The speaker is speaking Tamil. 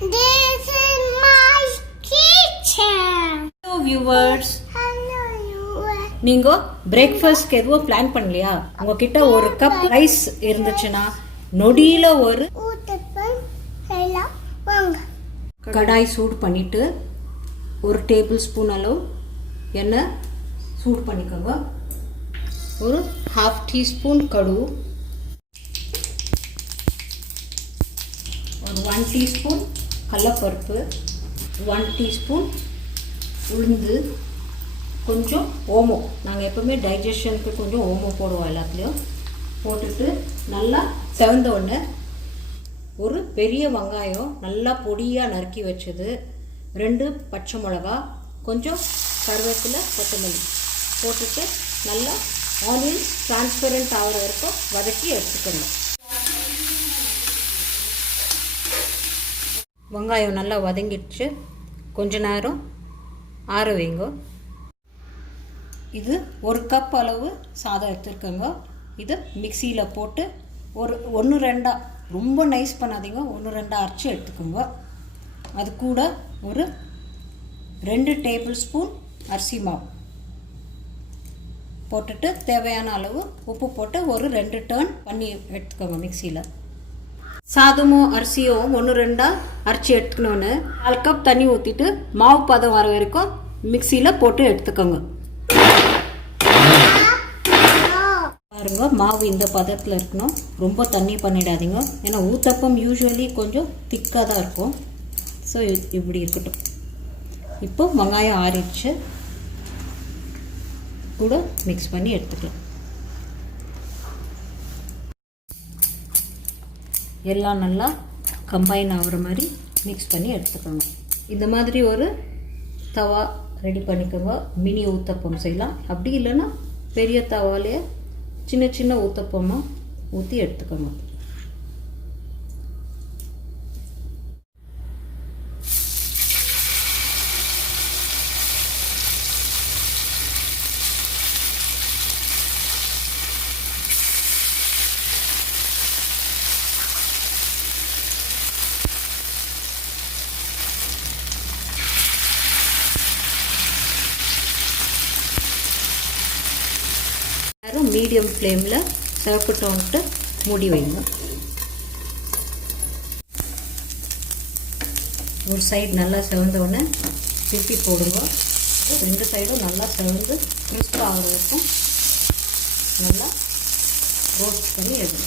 This is my kitchen. Hello viewers. Hello viewers. நீங்க பிரேக்ஃபாஸ்ட்க்கு எதுவும் பிளான் பண்ணலையா? உங்ககிட்ட ஒரு கப் ரைஸ் இருந்துச்சுன்னா நொடியில ஒரு உத்தப்பம் செய்யலாம் வாங்க. கடாய் சூடு பண்ணிட்டு ஒரு டேபிள் ஸ்பூன் அளவு எண்ணெய் சூடு பண்ணிக்கோங்க. ஒரு ½ டீஸ்பூன் கடுகு, ஒரு 1 டீஸ்பூன் கடலைப்பருப்பு, 1 டீஸ்பூன் உளுந்து, கொஞ்சம் ஓமம். நாங்கள் எப்பவுமே டைஜஷனுக்கு கொஞ்சம் ஓமம் போடுவோம். எல்லாத்துலேயும் போட்டுட்டு நல்லா செவந்த உடனே ஒரு பெரிய வெங்காயம் நல்லா பொடியாக நறுக்கி வச்சது, 2 பச்சை மிளகா, கொஞ்சம் கருவேப்பிலை, கொத்தமல்லி போட்டுட்டு நல்லா ஆனியன்ஸ் டிரான்ஸ்பரண்ட் ஆகிற வரைக்கும் வதக்கி எடுத்துக்கணும். வெங்காயம் நல்லா வதங்கிடுச்சு. கொஞ்ச நேரம் ஆற வைங்க. இது ஒரு கப் அளவு சாதம் எடுத்துருக்கோங்க. இது மிக்சியில் போட்டு ஒரு 1-2 ரொம்ப நைஸ் பண்ணாதீங்க, 1-2 அரைச்சி எடுத்துக்கோங்க. அது கூட ஒரு 2 டேபிள் ஸ்பூன் அரிசி மாவு போட்டுட்டு தேவையான அளவு உப்பு போட்டு ஒரு 2 டர்ன் பண்ணி எடுத்துக்கோங்க. மிக்சியில் சாதமும் அரிசியும் 1-2 அரைச்சி எடுத்துக்கணுன்னு 4 கப் தண்ணி ஊற்றிட்டு மாவு பதம் வர வரைக்கும் மிக்சியில் போட்டு எடுத்துக்கோங்க. பாருங்க, மாவு இந்த பதத்தில் இருக்கணும், ரொம்ப தண்ணி பண்ணிடாதீங்க. ஏன்னா ஊத்தப்பம் யூஸ்வலி கொஞ்சம் திக்காக தான் இருக்கும். ஸோ இப்படி இருக்கட்டும். இப்போ வெங்காயம் ஆறிடுச்சு, கூட மிக்ஸ் பண்ணி எடுத்துக்கலாம். எல்லாம் நல்லா கம்பைன் ஆகிற மாதிரி மிக்ஸ் பண்ணி எடுத்துக்கணும். இந்த மாதிரி ஒரு தவா ரெடி பண்ணிக்கோங்க. மினி ஊத்தப்பம் செய்யலாம். அப்படி இல்லைன்னா பெரிய தவாலேயே சின்ன சின்ன ஊத்தப்பமாக ஊற்றி எடுத்துக்கோங்க. மீடியம் ஃப்ளேமில் சிவக்கட்டோன்ட்டு மூடி வைங்க. ஒரு சைடு நல்லா செவந்தோடனே திருப்பி போடுங்க. 2 சைடும் நல்லா செவந்து கிறிஸ்பாக ஆகிற வரைக்கும் நல்லா ரோஸ்ட் பண்ணி எடுங்க.